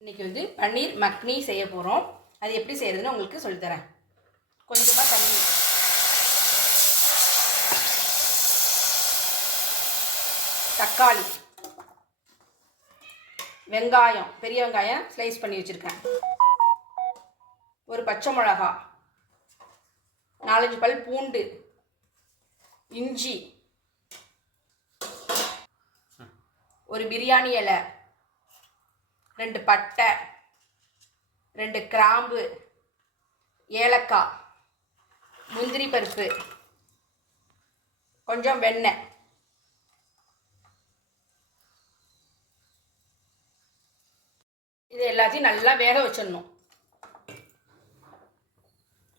இன்றைக்கி வந்து பன்னீர் மக்னி செய்ய போகிறோம் அது எப்படி செய்கிறதுன்னு உங்களுக்கு சொல்லித்தரேன் கொஞ்சமாக தண்ணி. தக்காளி. வெங்காயம். பெரிய வெங்காயம் ஸ்லைஸ் பண்ணி வச்சுருக்கேன். ஒரு பச்சை மிளகா. நாலஞ்சு பல் பூண்டு. இஞ்சி. ஒரு பிரியாணி இலை. ரெண்டு பட்டை ரெண்டு கிராம்பு ஏலக்காய் முந்திரி பருப்பு கொஞ்சம் வெண்ணெய். இது எல்லாத்தையும் நல்லா வேக வச்சிடணும்.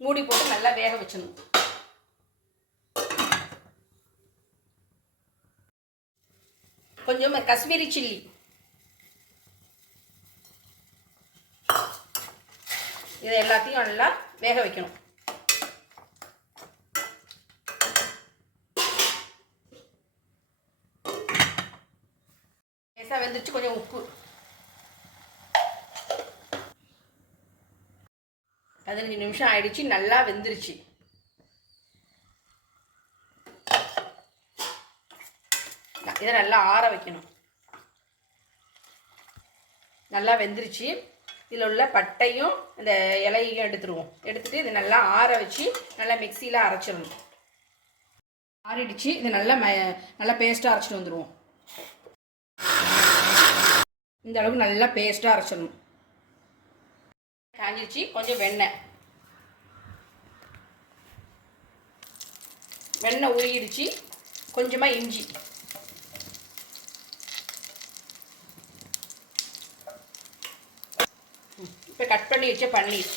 மூடி போட்டு நல்லா வேக வச்சிடணும். கொஞ்சம் காஷ்மீரி சில்லி. இது எல்லாத்தையும் நல்லா வேக வைக்கணும். லேசாக வெந்துருச்சு கொஞ்சம் உப்பு. பதினஞ்சு நிமிஷம் ஆயிடுச்சு நல்லா வெந்துருச்சு. இதை நல்லா ஆற வைக்கணும். நல்லா வெந்துருச்சு. இதில் உள்ள பட்டையும் இந்த இலையையும் எடுத்துருவோம். எடுத்துட்டு இது நல்லா ஆற வச்சு நல்லா மிக்சியில் அரைச்சிடணும். ஆறிடுச்சு. இது நல்லா ம நல்லா பேஸ்ட்டாக அரைச்சிட்டு வந்துடுவோம் இந்த அளவுக்கு நல்லா பேஸ்ட்டாக அரைச்சிடணும். காஞ்சிடுச்சு கொஞ்சம் வெண்ணெய். வெண்ணெய் உருகிடுச்சு கொஞ்சமாக இஞ்சி. இப்போ கட் பண்ணி வச்ச பன்னீர்.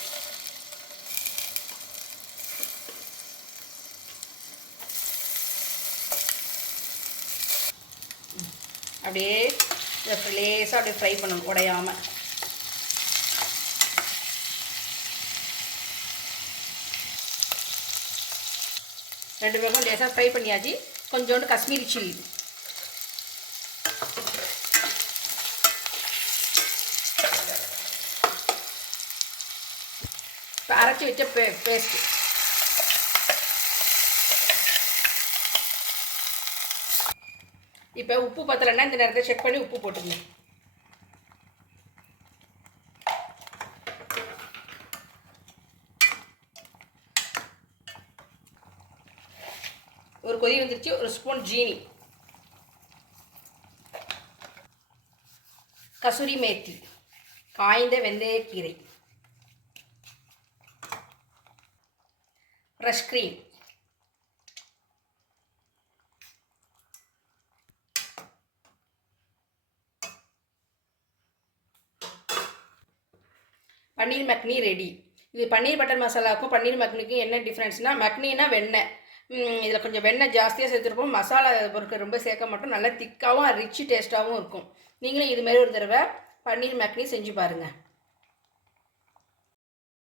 அப்படியே லேசாக அப்படியே ஃப்ரை பண்ணணும் உடையாமல் ரெண்டு பேருக்கும் லேசாக ஃப்ரை பண்ணியாச்சு. கொஞ்சோண்டு காஷ்மீரி சில்லி. இப்போ அரைச்சி வச்ச பே பேஸ்ட்டு இப்போ உப்பு பத்தலைன்னா இந்த நேரத்தை செக் பண்ணி உப்பு போட்டுங்க ஒரு கொதி வந்துருச்சு ஒரு ஸ்பூன் ஜீனி. கசூரி மேத்தி காய்ந்த வெந்தயக்கீரை. Fresh cream. Paneer makhani ready. இது பன்னீர் பட்டர் மசாலாவுக்கும் பன்னீர் மக்னிக்கும் என்ன டிஃப்ரென்ஸ்னால் மக்னினா வெண்ணெய். இதில் கொஞ்சம் வெண்ணெய் ஜாஸ்தியாக சேர்த்துருப்போம். மசாலா பொருட்கள் ரொம்ப சேர்க்க மாட்டோம். நல்லா திக்காகவும் ரிச் டேஸ்ட்டாகவும் இருக்கும். நீங்களும் இதுமாரி ஒரு தடவை பன்னீர் மக்னி செஞ்சு பாருங்கள்